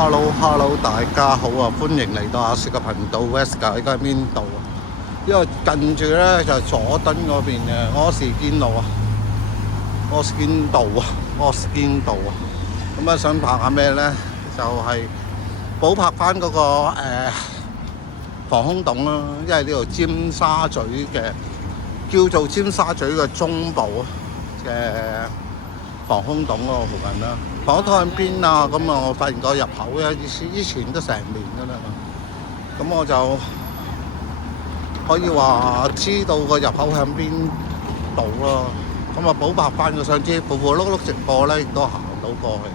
Hello，大家好啊！歡迎嚟到阿雪嘅頻道 West 㗎，而家喺邊度啊？因為近住咧就係佐敦嗰邊嘅柯士堅路啊，柯士堅道啊，柯士堅道啊。咁啊想拍下咩咧？就係補拍翻嗰個防空洞啦，因為呢度尖沙咀嘅叫做尖沙咀嘅中部嘅防空洞嗰個附近啦。防空洞喺邊啊？咁啊，我發現個入口咧，以前都成年㗎啦。咁我就可以話知道個入口喺邊度咯。咁啊，補拍翻個相機，碌碌直播咧，亦都行到過去，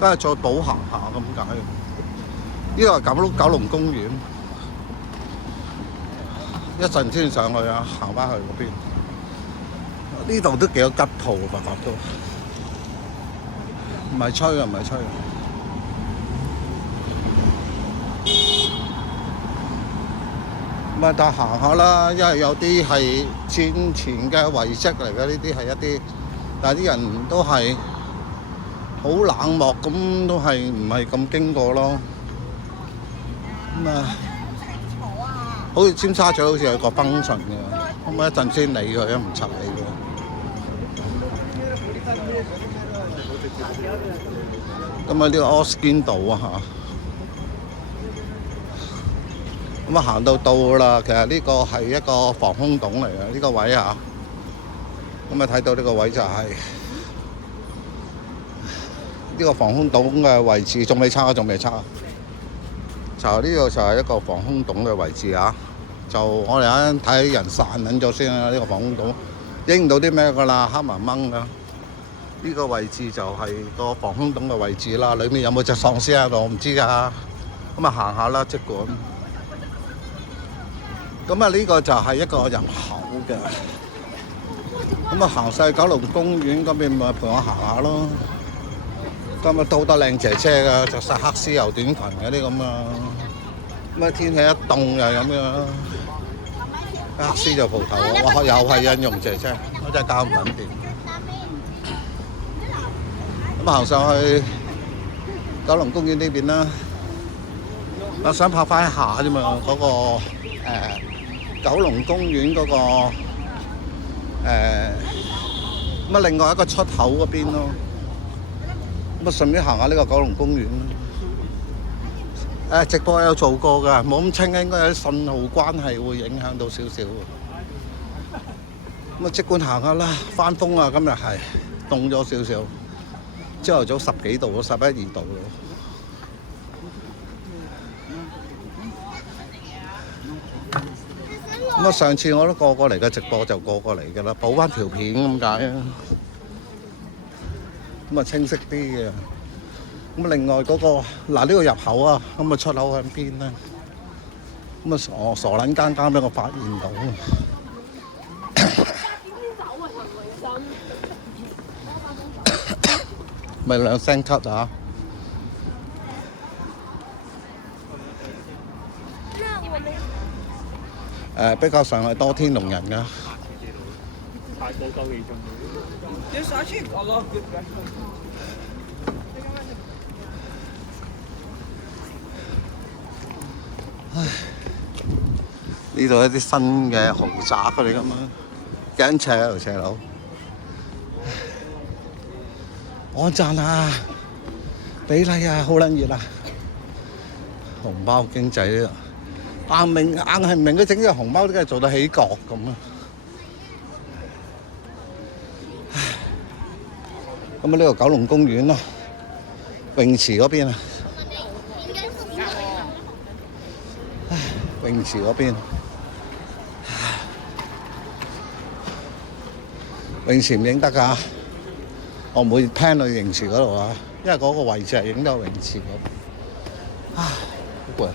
跟住再補行下咁解。呢個係九龍公園，一陣先上去啊，行翻去嗰邊。呢度都幾多吉鋪啊，發覺都。唔係吹啊，唔係吹啊。咁啊，但行下啦，因為有啲係戰前嘅遺跡嚟嘅，呢啲係一啲，但係啲人都係好冷漠咁，都係唔係咁經過咯。咁啊，好似尖沙咀好似有個function嘅，咁啊一陣先理佢，唔插理佢。咁啊，呢個柯士堅道啊嚇，咁啊行到啦。其實呢個係一個防空洞嚟嘅，呢個位啊，咁啊睇到呢個位就係呢個防空洞嘅位置，仲未拆。就呢度就係一個防空洞嘅位置啊。就我哋啱睇人散緊咗先啦，呢個防空洞影唔到啲咩㗎啦，黑蒙蒙㗎。呢個位置就係個防空洞嘅位置啦，裏面有冇隻喪屍喺度我唔知㗎。咁啊行下啦，即管。咁啊呢個就係一個入口嘅。咁啊行晒九龍公園嗰邊咪陪我行下咯。今日都好多靚姐姐㗎，着晒黑絲柔短裙嗰啲咁啊。咁啊天氣一凍又咁樣，黑絲就蒲頭，哇又係印傭姐姐，我真係搞唔撚掂。咁行上去九龍公園呢邊啦，我想拍翻一下啫嘛，嗰個九龍公園嗰個咁啊另外一個出口嗰邊咯，咁啊順便行下呢個九龍公園。直播有做過㗎，冇咁清，應該有啲信號關係會影響到少少。咁啊即管行下啦，翻風啊，今日係凍咗少少。朝頭早10幾度咯，11、12度咯。咁啊，上次我都過嚟嘅直播就過嚟㗎啦，補翻條片咁解啊。咁啊清晰啲嘅。咁另外嗰個嗱呢個入口啊，咁啊出口喺邊咧？咁啊傻撚更俾我發現到。咪2聲級啊！比較上係多天龍人㗎。唉，呢度一啲新嘅豪宅佢哋咁樣，幾撚斜條斜路。安讚啊，比例啊，好撚熱啊！紅包經濟啊，硬係唔明佢整呢個紅包點解做到起角咁啊！咁啊呢個九龍公園咯，泳池嗰邊啊，泳池嗰邊，泳池唔影得㗎。我唔會聽到泳池嗰度啊，因為嗰個位置係影到泳池嗰度。好攰。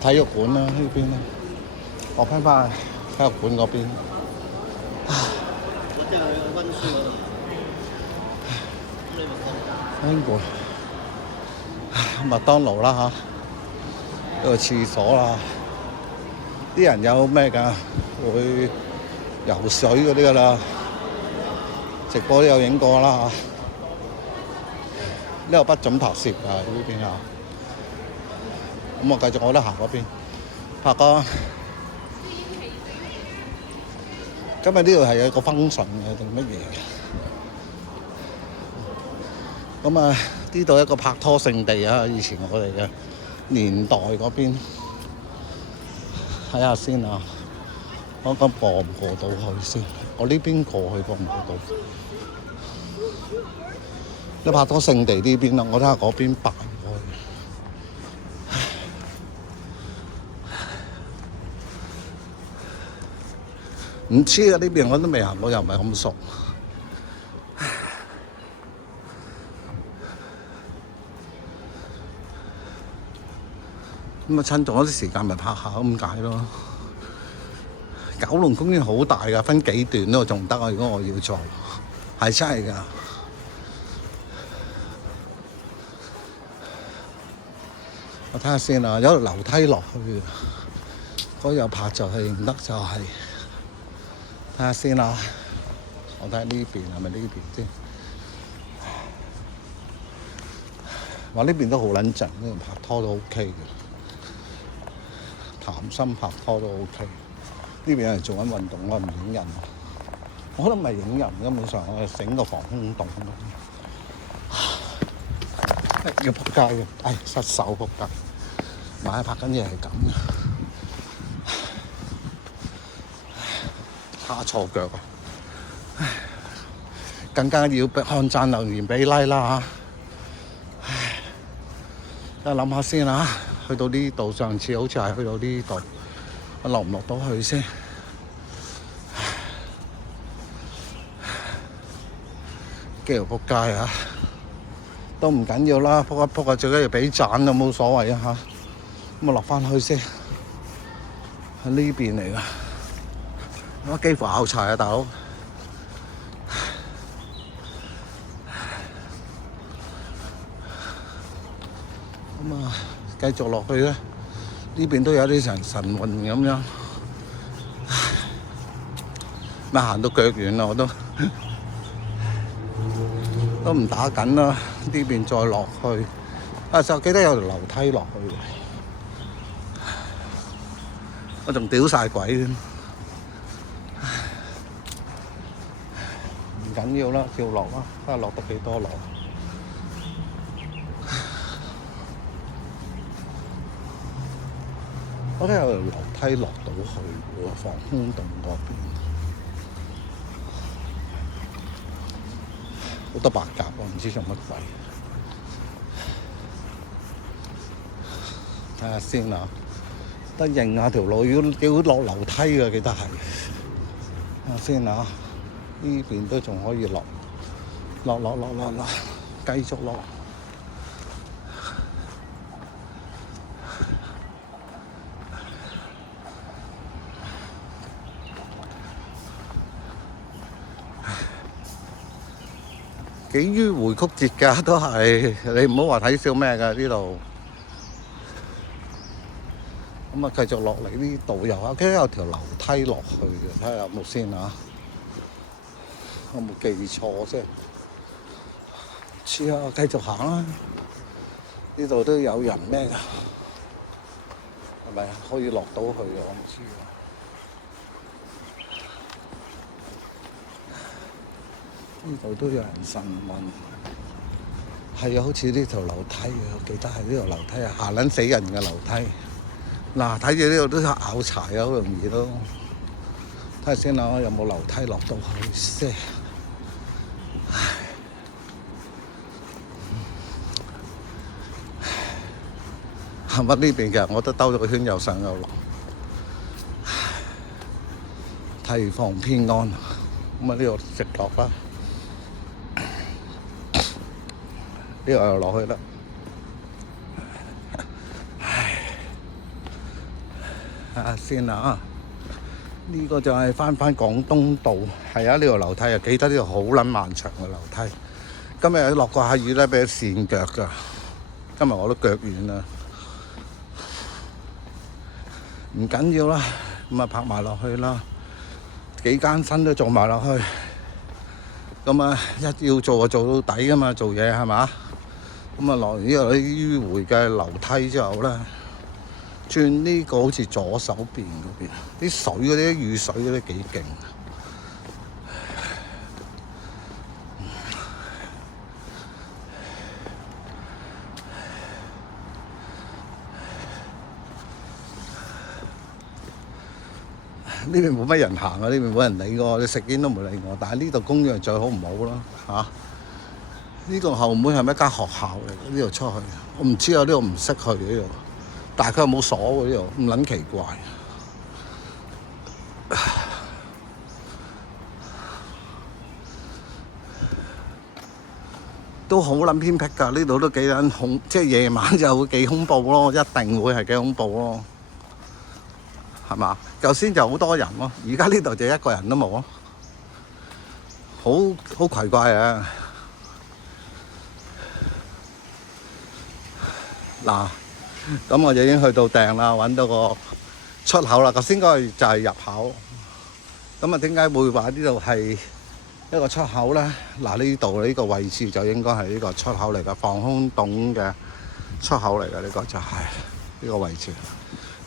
體育館啦呢邊啦，我聽翻體育館嗰邊。嗰隻係溫書嗰度。好攰。麥當勞啦嚇，呢個廁所啦，啲人有咩㗎？會游水嗰啲㗎啦。直播都有影過啦嚇，呢度不准拍攝㗎，呢邊啊。咁我繼續我都行嗰邊拍個。今日呢度係有個 function 嘅定乜嘢嘅？咁啊，呢度一個拍拖聖地啊！以前我哋嘅年代嗰邊，睇下先啊！我咁過唔過到去先？我呢邊過去過唔過到？你拍拖聖地呢邊啦，我睇下嗰邊擺過去。唔知啊，呢邊我都未行過，又唔係咁熟。咁啊，趁仲有啲時間咪拍下咁解咯。九龍公園好大㗎，分幾段都仲得啊！如果我要做，係真係㗎。我睇下先啊，有條樓梯落去嘅，嗰有拍就係唔得就係。睇下先啦，我睇下呢邊係咪呢邊先？話呢邊都好撚靜，呢度拍拖都 OK 嘅，談心拍拖都 OK。呢邊有人做緊運動，我唔影人，我覺得唔係影人，根本上我係整個防空洞咯。要仆街嘅，失手仆街，買拍緊嘢係咁嘅。下錯腳啊！更加要按讚留言俾 like 啦嚇！等我諗下先啊，去到呢度上次好似係去到呢度，我落唔落到去先？幾條仆街啊！都唔緊要啦，仆一仆啊，最緊要俾讚就冇所謂啊嚇！咁啊落翻去先，喺呢邊嚟㗎。我幾乎拗柴啊，大佬！咁啊，繼續落去咧，呢邊都有啲神運咁樣，咪行到腳軟啦，我都唔打緊啦。呢邊再落去，就記得有條樓梯落去，我仲屌晒鬼添。唔緊要啦，照落啦，睇下落得幾多落。我睇有條樓梯落到去喎，防空洞嗰邊好多白鴿喎，唔知做乜鬼。睇下先啊，得認下條路要落樓梯嘅，記得係。睇下先啊。呢邊都仲可以落，繼續落。幾迂迴曲折㗎，都係你唔好話睇少咩㗎呢度。咁啊，繼續落嚟呢度又有條樓梯落去嘅，睇下有冇先啊？我冇記錯啫，似啊，繼續行啦。呢度都有人咩㗎？係咪可以落到去嘅？我唔知啊。呢度都有人神問，係啊，好似呢條樓梯啊，我記得係呢條樓梯啊，嚇撚死人嘅樓梯。嗱，睇住呢度都拗柴啊，好容易咯。睇下先啦，有冇樓梯落到去先？係咪呢邊嘅？我都兜咗個圈，又上又落。提防偏安，咁啊呢度直落啦，呢度又落去啦。睇下先啊！呢個就係翻廣東道，係啊！呢條樓梯啊，記得呢條好撚漫長嘅樓梯。今日落過下雨咧，俾佢跣腳㗎。今日我都腳軟啦，唔緊要啦，咁啊拍埋落去啦，幾艱辛都做埋落去。咁啊，一要做就做到底㗎嘛，做嘢係嘛？咁啊落完呢個迂迴嘅樓梯之後咧，轉呢個好似左手邊嗰邊啲水嗰啲雨水嗰啲幾勁。呢邊冇乜人行啊，呢邊冇人理我，你食煙都唔理我。但係呢度公園最好唔好咯嚇。呢個後門係咪一間學校嚟？呢度出去，我唔知啊，呢度唔識去呢度。但係佢又冇鎖喎，呢度咁撚奇怪。都好撚偏僻㗎，呢度都幾撚恐，即係夜晚就會幾恐怖咯，一定會係幾恐怖咯。係嘛？頭先就好多人咯，而家呢度就一個人都冇咯，好奇怪啊！嗱，咁我就已經去到訂啦，揾到個出口啦。頭先嗰個就係入口。咁啊，點解會話呢度係一個出口咧？嗱，呢度呢個位置就應該係呢個出口嚟㗎，防空洞嘅出口嚟㗎，呢個就係呢個位置。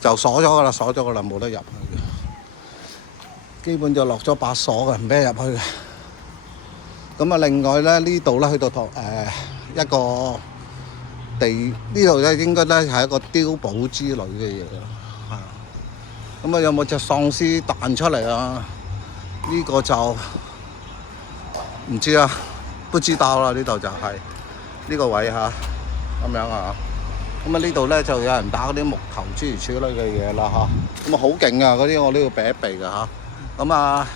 就鎖咗㗎啦，鎖咗㗎啦，冇得入去嘅。基本就落咗把鎖嘅，唔俾入去嘅。咁啊，另外咧呢度咧去到一個地呢度咧，應該咧係一個碉堡之類嘅嘢啦。咁啊，有冇隻喪屍彈出嚟啊？呢個就唔知啊，不知道啦。呢度就係呢個位嚇，咁樣啊。咁啊，呢度咧就有人打嗰啲木頭諸如此類嘅嘢啦嚇，咁啊好勁啊！嗰啲我都要避一避㗎嚇。咁啊，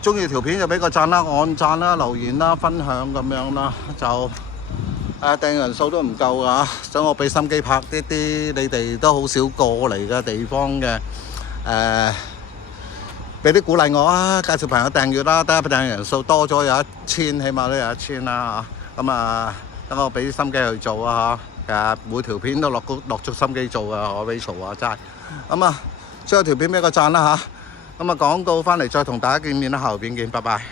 中意條片就俾個讚啦、按讚啦、留言啦、分享咁樣啦。就訂人數都唔夠㗎嚇，想我俾心機拍啲你哋都好少過嚟嘅地方嘅俾啲鼓勵我啊！介紹朋友訂閱啦，得訂人數多咗有1000，起碼都有1000啦嚇。咁啊，等我俾心機去做啊嚇。每條片都落足心機做啊，我 Rachel 啊真係。咁啊，最後條片俾個讚啦嚇。咁啊，廣告翻嚟再同大家見面啦，後邊見，拜拜。